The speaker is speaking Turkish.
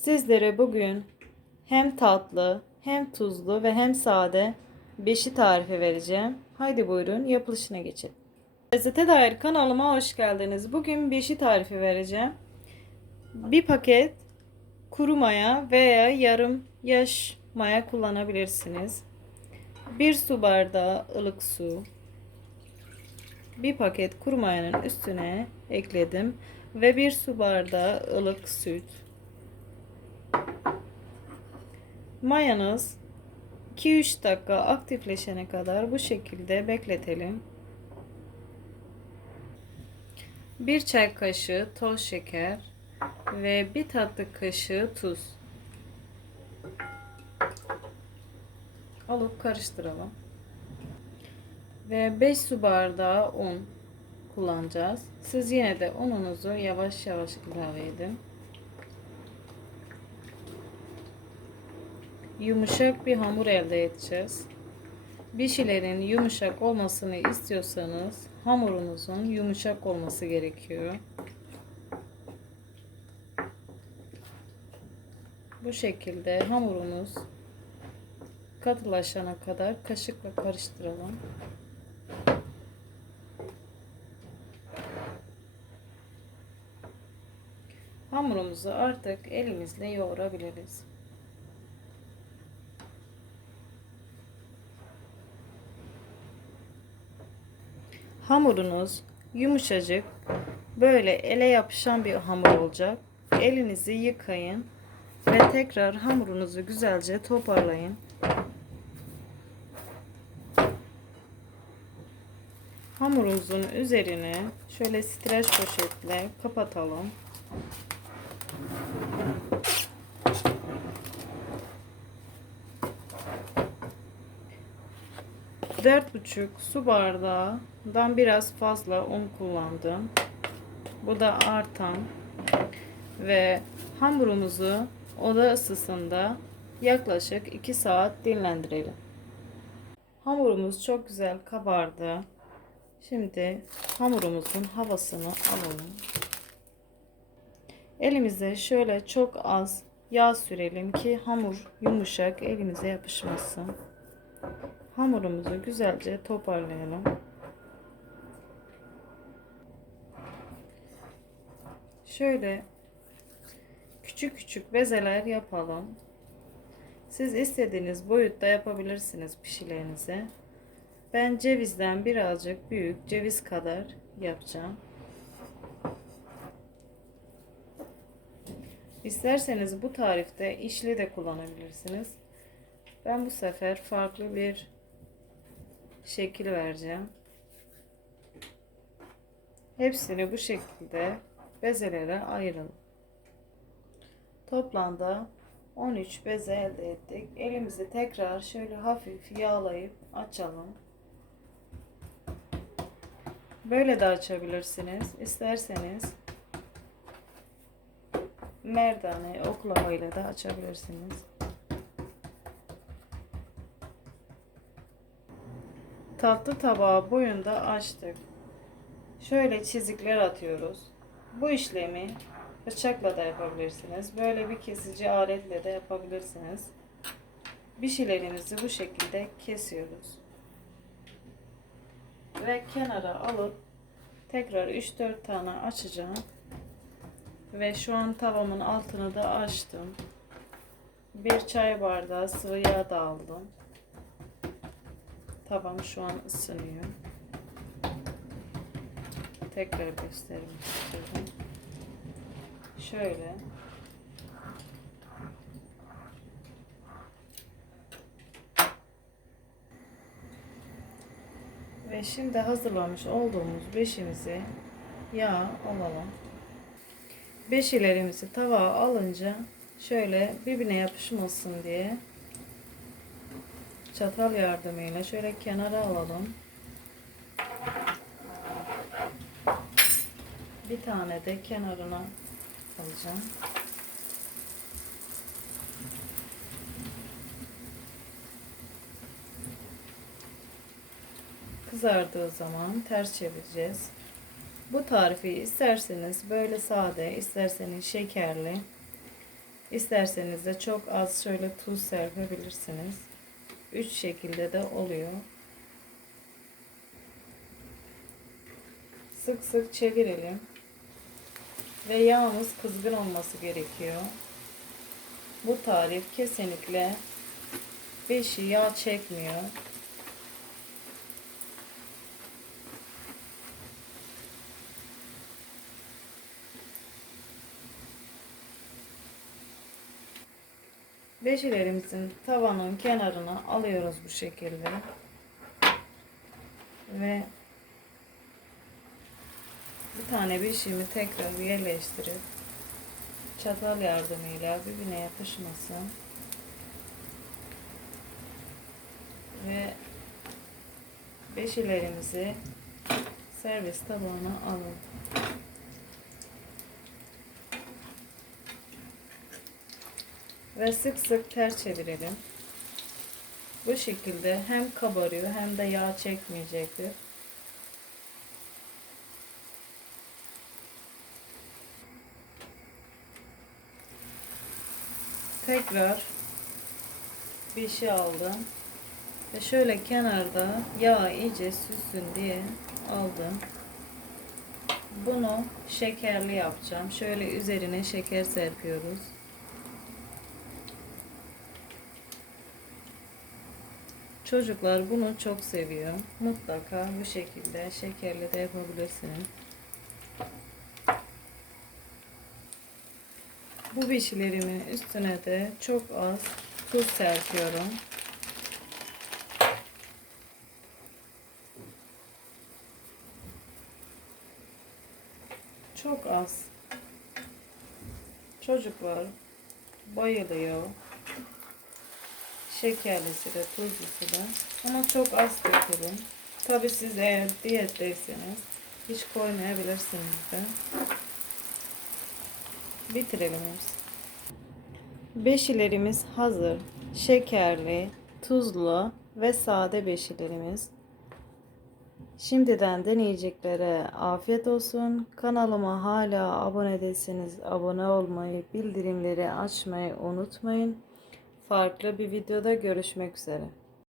Sizlere bugün hem tatlı, hem tuzlu ve hem sade beşi tarifi vereceğim. Haydi buyurun yapılışına geçelim. Lezzete dair kanalıma hoş geldiniz. Bugün beşi tarifi vereceğim. Bir paket kuru maya veya yarım yaş maya kullanabilirsiniz. Bir su bardağı ılık su. Bir paket kuru mayanın üstüne ekledim ve bir su bardağı ılık süt. Mayanız 2-3 dakika aktifleşene kadar bu şekilde bekletelim. 1 çay kaşığı toz şeker ve 1 tatlı kaşığı tuz. Alıp karıştıralım. Ve 5 su bardağı un kullanacağız. Siz yine de ununuzu yavaş yavaş ilave edin. Yumuşak bir hamur elde edeceğiz. Bir şeylerin yumuşak olmasını istiyorsanız hamurunuzun yumuşak olması gerekiyor. Bu şekilde hamurunuz katılaşana kadar kaşıkla karıştıralım. Hamurumuzu artık elimizle yoğurabiliriz. Hamurunuz yumuşacık, böyle ele yapışan bir hamur olacak. Elinizi yıkayın ve tekrar hamurunuzu güzelce toparlayın. Hamurumuzun üzerine şöyle streç poşetle kapatalım. Dört buçuk su bardağından biraz fazla un kullandım. Bu da artan ve hamurumuzu oda ısısında yaklaşık 2 saat dinlendirelim. Hamurumuz çok güzel kabardı. Şimdi hamurumuzun havasını alalım. Elimize şöyle çok az yağ sürelim ki hamur yumuşak elimize yapışmasın. Hamurumuzu güzelce toparlayalım. Şöyle küçük küçük bezeler yapalım. Siz istediğiniz boyutta yapabilirsiniz pişilerinizi. Ben cevizden birazcık büyük, ceviz kadar yapacağım. İsterseniz bu tarifte işli de kullanabilirsiniz. Ben bu sefer farklı bir şekil vereceğim. Hepsini bu şekilde bezelere ayıralım. Toplamda 13 beze elde ettik. Elimizi tekrar şöyle hafif yağlayıp açalım. Böyle de açabilirsiniz. İsterseniz merdane, oklava ile de açabilirsiniz. Tatlı tabağı boyunda açtık. Şöyle çizikler atıyoruz. Bu işlemi bıçakla da yapabilirsiniz. Böyle bir kesici aletle de yapabilirsiniz. Bir şeylerimizi bu şekilde kesiyoruz. Ve kenara alıp tekrar 3-4 tane açacağım. Ve şu an tavamın altını da açtım. Bir çay bardağı sıvı yağ da aldım. Tavam şu an ısınıyor. Tekrar göstermek istiyorum. Şöyle. Ve şimdi hazırlamış olduğumuz beşimizi yağ alalım. Beşilerimizi tava alınca şöyle birbirine yapışmasın diye çatal yardımıyla şöyle kenara alalım. Bir tane de kenarına alacağım. Kızardığı zaman ters çevireceğiz. Bu tarifi isterseniz böyle sade, isterseniz şekerli İsterseniz de çok az şöyle tuz serpebilirsiniz. Üç şekilde de oluyor. Sık sık çevirelim. Ve yağımız kızgın olması gerekiyor. Bu tarif kesinlikle beşi yağ çekmiyor. Beşilerimizin tavanın kenarına alıyoruz bu şekilde. Ve bir tane beşiğimi tekrar yerleştirip çatal yardımıyla birbirine yapışmasın. Ve beşilerimizi servis tabağına alalım. Ve sık sık ters çevirelim. Bu şekilde hem kabarıyor hem de yağ çekmeyecektir. Tekrar bir şey aldım. Ve şöyle kenarda yağ iyice süssün diye aldım. Bunu şekerli yapacağım. Şöyle üzerine şeker serpiyoruz. Çocuklar bunu çok seviyor. Mutlaka bu şekilde şekerli de yapabilirsiniz. Bu beşilerimin üstüne de çok az tuz serpiyorum. Çok az. Çocuklar bayılıyor. Şekerlisi de tuzlusu da. Ama çok az dökülün. Tabi siz eğer diyetteyseniz hiç koymayabilirsiniz de. Bitirelim hepsini. Beşilerimiz hazır. Şekerli, tuzlu ve sade beşilerimiz. Şimdiden deneyeceklere afiyet olsun. Kanalıma hala abone değilseniz abone olmayı, bildirimleri açmayı unutmayın. Farklı bir videoda görüşmek üzere.